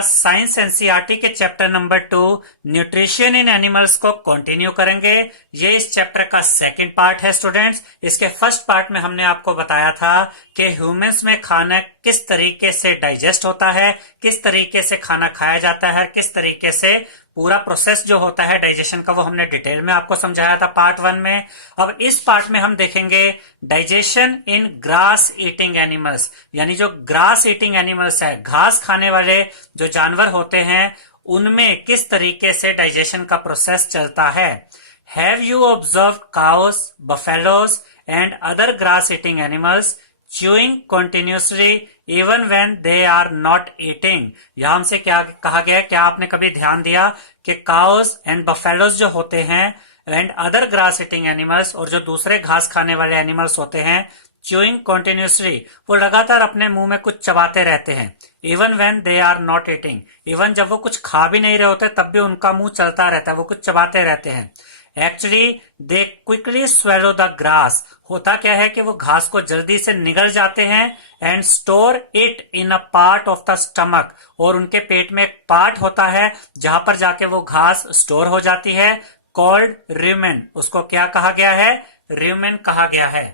Science NCERT के chapter number 2 nutrition in animals को continue करेंगे। ये इस चैप्टर का सेकंड पार्ट है स्टूडेंट्स। इसके फर्स्ट पार्ट में हमने आपको बताया था कि ह्यूमंस में खाना किस तरीके से डाइजेस्ट होता है, किस तरीके से खाना खाया जाता है, किस तरीके से पूरा प्रोसेस जो होता है डाइजेशन का वो हमने डिटेल में आपको समझाया था पार्ट 1 में। अब इस पार्ट में हम देखेंगे डाइजेशन इन ग्रास ईटिंग एनिमल्स, यानी जो ग्रास ईटिंग एनिमल्स है, घास खाने वाले जो जानवर होते हैं, उनमें किस तरीके से डाइजेशन का प्रोसेस चलता है। Have you observe cows, buffaloes and other grass eating animals chewing continuously even when they are not eating। यहां हमसे क्या कहा गया है, क्या आपने कभी ध्यान दिया कि काउस एंड बफेलोज जो होते हैं and other grass eating animals, और जो दूसरे घास खाने वाले एनिमल्स होते हैं, च्यूइंग कॉन्टिन्यूसली, वो लगातार अपने मुंह में कुछ चबाते रहते हैं। Even when they are not eating, even जब वो कुछ खा भी नहीं रहे होते तब भी उनका मुंह चलता रहता है, वो कुछ चबाते रहते हैं। Actually they quickly swallow the grass, होता क्या है कि वो घास को जल्दी से निगल जाते हैं and store it in a part of the stomach, और उनके पेट में एक पार्ट होता है जहां पर जाके वो घास स्टोर हो जाती है, कॉल्ड rumen। उसको क्या कहा गया है? rumen कहा गया है।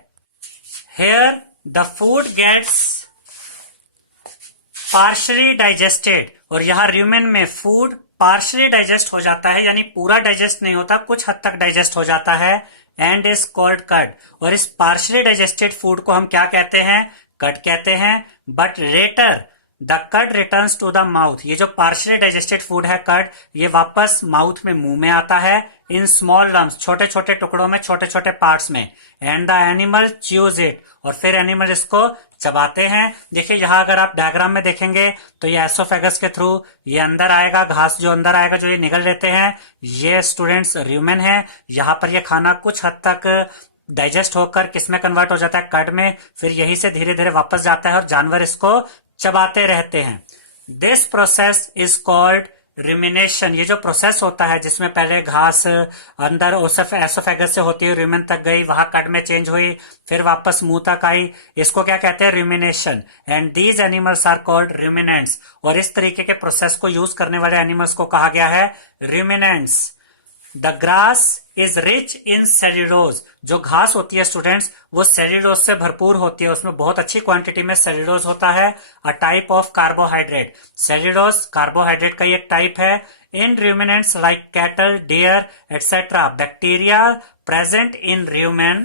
Here the food gets partially digested, और यहाँ rumen में फूड पार्शली डाइजेस्ट हो जाता है, यानी पूरा डाइजेस्ट नहीं होता, कुछ हद तक डाइजेस्ट हो जाता है, एंड इज कॉल्ड कट। और इस पार्शली डाइजेस्टेड फूड को हम क्या कहते हैं? कट कहते हैं। But later the cud returns to the mouth, ये जो पार्शली डाइजेस्टेड फूड है कट, ये वापस माउथ में, मुंह में आता है, इन स्मॉल लम्स, छोटे छोटे टुकड़ों में, छोटे छोटे पार्ट्स में, and the animal choose it, और फिर एनिमल इसको चबाते हैं। देखिए यहाँ अगर आप डायग्राम में देखेंगे तो ये एसोफेगस के थ्रू ये अंदर आएगा, घास जो अंदर आएगा, जो ये निगल लेते हैं, ये स्टूडेंट्स rumen है। यहाँ पर ये खाना कुछ हद तक डाइजेस्ट होकर किस में कन्वर्ट हो जाता है? कट में। फिर यही से धीरे धीरे वापस जाता है और जानवर इसको चबाते रहते हैं। This process is called rumination. ये जो प्रोसेस होता है जिसमें पहले घास अंदर एसोफेगस से होती है, rumen तक गई, वहां कट में चेंज हुई, फिर वापस मुंह तक आई, इसको क्या कहते हैं? Rumination. And these animals are called ruminants, और इस तरीके के प्रोसेस को यूज करने वाले एनिमल्स को कहा गया है ruminants. The grass is rich in cellulose, जो घास होती है स्टूडेंट्स वो सेल्यूलोज से भरपूर होती है, उसमें बहुत अच्छी क्वांटिटी में सेल्यूलोज होता है। A type of carbohydrate, cellulose carbohydrate का एक टाइप है। In ruminants like cattle, deer etcetera, bacteria present in rumen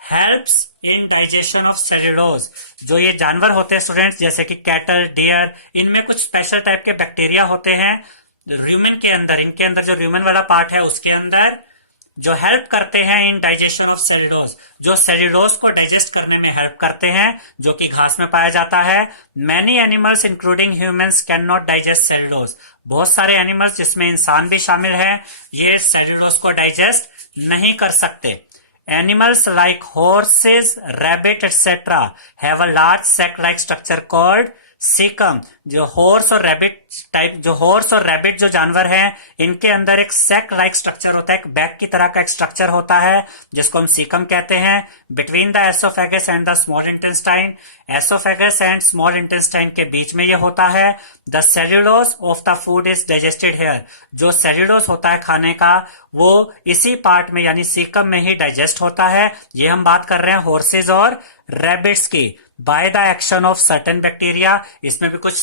helps in digestion of cellulose. जो ये जानवर होते हैं स्टूडेंट्स, जैसे कि कैटल, डियर, इनमें कुछ स्पेशल टाइप के बैक्टीरिया होते हैं rumen के अंदर, इनके अंदर जो rumen वाला पार्ट है उसके अंदर, जो हेल्प करते हैं इन डाइजेशन ऑफ सेल्यूलोज, जो सेल्यूलोज को डाइजेस्ट करने में हेल्प करते हैं, जो कि घास में पाया जाता है। Many animals including humans can not digest cellulose, बहुत सारे एनिमल्स जिसमें इंसान भी शामिल है, ये सेल्यूलोज को डाइजेस्ट नहीं कर सकते। Animals like horses, rabbit etcetera have a large sac like structure called caecum. जो हॉर्स और रैबिट जो जानवर हैं, इनके अंदर एक सैक लाइक स्ट्रक्चर होता है, एक बैग की तरह का एक स्ट्रक्चर होता है जिसको हम सीकम कहते हैं। Between the oesophagus and the small intestine, oesophagus and small intestine के बीच में ये होता है। The cellulose of the food is digested here, जो सेल्यूलोज होता है खाने का वो इसी पार्ट में यानी सीकम में ही डाइजेस्ट होता है। ये हम बात कर रहे हैं हॉर्सेज और रैबिट्स की। By the action of certain bacteria, इसमें भी कुछ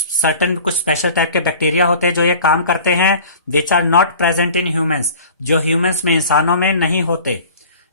स्पेशल टाइप के बैक्टीरिया होते हैं जो ये काम करते हैं, which are not present in humans, जो ह्यूमंस में, इंसानों में नहीं होते।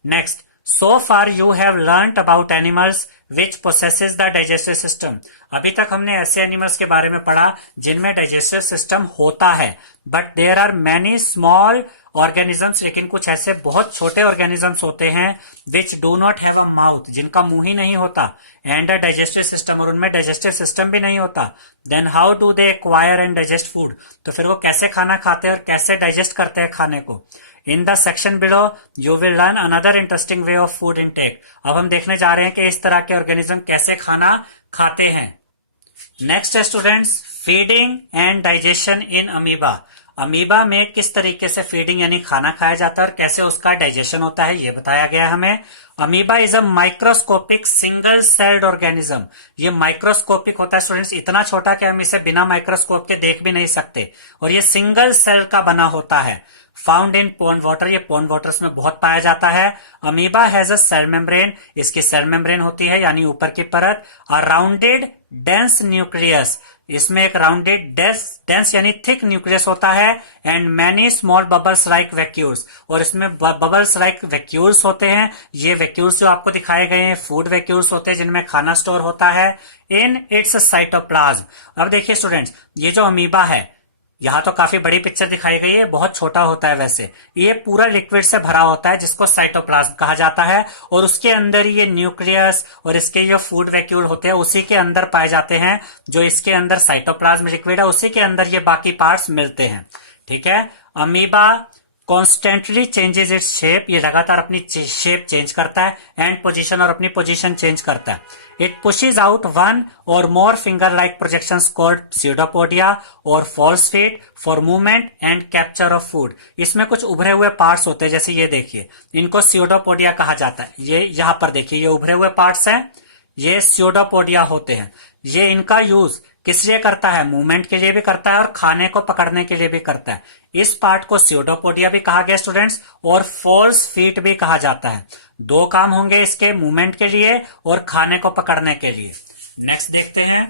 Next, so far you have learned about animals which possesses the digestive system. अभी तक हमने ऐसे एनिमल्स के बारे में पढ़ा जिनमें डाइजेस्टिव सिस्टम होता है, but there are many small organisms, लेकिन कुछ ऐसे बहुत छोटे ऑर्गेनिजम्स होते हैं which do not have a mouth, जिनका मुंह ही नहीं होता, एंड अ डाइजेस्टिव सिस्टम, और उनमें डाइजेस्टिव सिस्टम भी नहीं होता। Then how do they acquire and digest food, तो फिर वो कैसे खाना खाते हैं और कैसे डाइजेस्ट करते हैं खाने को। In the section below you will learn another interesting way of food intake. अब हम देखने जा रहे हैं कि इस तरह के ऑर्गेनिज्म कैसे खाना खाते हैं। नेक्स्ट है students feeding and digestion in amoeba. Amoeba में किस तरीके से फीडिंग यानी खाना खाया जाता है और कैसे उसका डाइजेशन होता है ये बताया गया है हमें। Amoeba is a microscopic single celled organism. ये माइक्रोस्कोपिक होता है स्टूडेंट्स, इतना छोटा कि हम इसे बिना माइक्रोस्कोप के देख भी नहीं सकते, और ये सिंगल सेल का बना होता है। फाउंड इन पोन्ड वाटर, ये पोन्ड वाटर्स में बहुत पाया जाता है। Amoeba has a cell membrane, इसकी सेल मेम्ब्रेन होती है यानी ऊपर की परत। अ राउंडेड डेंस न्यूक्लियस, इसमें एक राउंडेड डेंस यानी थिक न्यूक्लियस होता है। And many small bubbles like vacuoles, और इसमें बबल्स लाइक वैक्यूल्स होते हैं। ये वैक्यूल्स जो आपको दिखाए गए हैं फूड वैक्यूल्स होते हैं जिनमें खाना स्टोर होता है इन इट्स साइटोप्लाज्म। अब देखिए स्टूडेंट्स, ये जो अमीबा है, यहाँ तो काफी बड़ी पिक्चर दिखाई गई है, बहुत छोटा होता है वैसे, ये पूरा लिक्विड से भरा होता है जिसको साइटोप्लाज्म कहा जाता है, और उसके अंदर ये न्यूक्लियस और इसके जो फूड वैक्यूल होते हैं उसी के अंदर पाए जाते हैं। जो इसके अंदर साइटोप्लाज्म लिक्विड है उसी के अंदर ये बाकी पार्ट्स मिलते हैं। ठीक है, amoeba constantly changes its shape, ये लगातार अपनी शेप चेंज करता है, एंड पोजीशन, और अपनी पोजीशन चेंज करता है। It pushes out one or more finger like projections called pseudopodia or false feet for movement and capture of food. इसमें कुछ उभरे हुए पार्ट्स होते हैं, जैसे ये देखिए, इनको स्यूडोपोडिया कहा जाता है। ये यहाँ पर देखिए, ये उभरे हुए पार्ट्स हैं, ये स्यूडोपोडिया होते हैं। ये इनका यूज किस लिए करता है? मूवमेंट के लिए भी करता है और खाने को पकड़ने के लिए भी करता है। इस पार्ट को स्यूडोपोडिया भी कहा गया स्टूडेंट्स, और फॉल्स फीट भी कहा जाता है। दो काम होंगे इसके, मूवमेंट के लिए और खाने को पकड़ने के लिए। नेक्स्ट देखते हैं,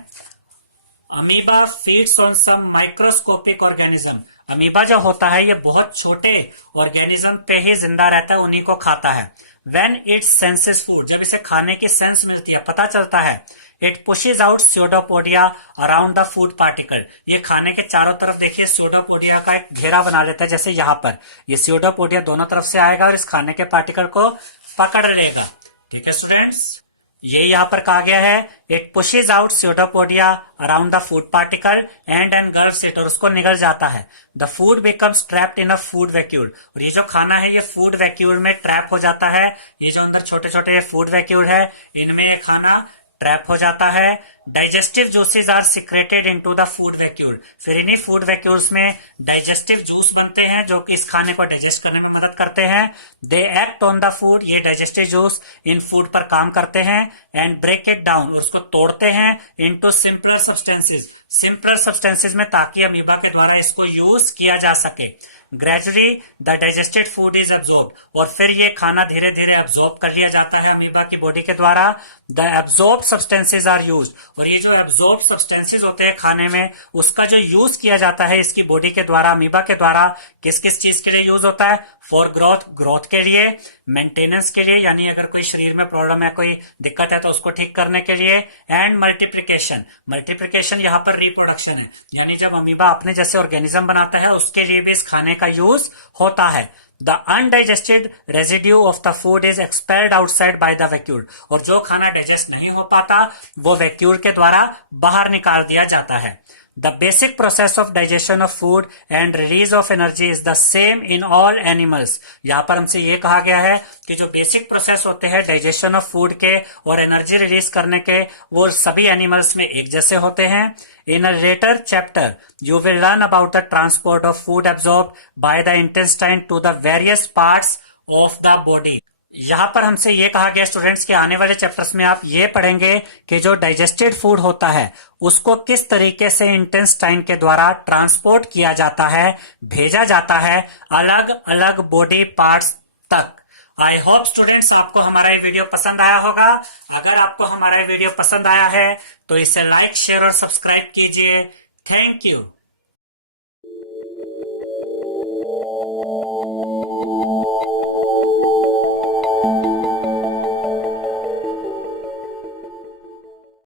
amoeba feeds on some microscopic organism. Amoeba जो होता है ये बहुत छोटे ऑर्गेनिज्म पे ही जिंदा रहता है, उन्हीं को खाता है। व्हेन इट सेंसेस फूड, जब इसे खाने की सेंस मिलती है, पता चलता है, it pushes out pseudopodia around the food particle. ये खाने के चारों तरफ देखिए स्यूडोपोडिया का एक घेरा बना लेता है, जैसे यहाँ पर ये स्यूडोपोडिया दोनों तरफ से आएगा और इस खाने के पार्टिकल को पकड़ लेगा। ठीक है स्टूडेंट्स, ये यहाँ पर कहा गया है, it pushes out pseudopodia around the food particle and engulfs it, और उसको निगल जाता है। The food becomes trapped in a food vacuole, और ये जो खाना है ये फूड वैक्यूल में ट्रैप हो जाता है। ये जो अंदर छोटे छोटे फूड वैक्यूल है, इनमें ये खाना ट्रैप हो जाता है। Digestive juices are secreted into the food vacuole, फिर इन्हीं फूड वैक्यूल्स में डाइजेस्टिव जूस बनते हैं जो कि इस खाने को डाइजेस्ट करने में मदद करते हैं। They act on the food, ये डाइजेस्टिव जूस इन फूड पर काम करते हैं। एंड ब्रेक इट डाउन, उसको तोड़ते हैं into simpler substances, simpler substances में, ताकि अमीबा के द्वारा इसको यूज किया जा सके। Gradually the digested food is absorb, और फिर ये खाना धीरे धीरे एब्जॉर्ब कर लिया जाता है अमीबा की बॉडी के द्वारा। The absorb substances are use, और ये जो एब्जॉर्ब सब्सटेंसेज होते हैं खाने में, उसका जो यूज किया जाता है इसकी बॉडी के द्वारा, अमीबा के द्वारा, किस किस चीज के लिए यूज होता है? फॉर ग्रोथ, ग्रोथ के लिए, मेंटेनेंस के लिए, यानी अगर कोई शरीर में प्रॉब्लम है, कोई दिक्कत है तो उसको ठीक करने के लिए, एंड मल्टीप्लिकेशन, मल्टीप्लिकेशन यहाँ पर रिप्रोडक्शन है, यानी जब अमीबा अपने जैसे ऑर्गेनिज्म बनाता है उसके लिए भी इस खाने का यूज होता है। The undigested residue of the food is expelled outside by the vacuole, और जो खाना डाइजेस्ट नहीं हो पाता वो वैक्यूल के द्वारा बाहर निकाल दिया जाता है। The basic process of digestion of food and release of energy is the same in all animals. यहाँ पर हमसे ये कहा गया है कि जो बेसिक प्रोसेस होते हैं डाइजेशन ऑफ फूड के और एनर्जी रिलीज करने के, वो सभी एनिमल्स में एक जैसे होते हैं। In a later chapter, you will learn about the transport of food absorbed by the intestine to the various parts of the body. यहाँ पर हमसे ये कहा गया स्टूडेंट्स कि आने वाले चैप्टर्स में आप ये पढ़ेंगे कि जो डाइजेस्टेड फूड होता है उसको किस तरीके से इंटेस्टाइन के द्वारा ट्रांसपोर्ट किया जाता है, भेजा जाता है अलग अलग बॉडी पार्ट्स तक। आई होप स्टूडेंट्स आपको हमारा ये वीडियो पसंद आया होगा। अगर आपको हमारा ये वीडियो पसंद आया है तो इसे लाइक, शेयर और सब्सक्राइब कीजिए। Thank you.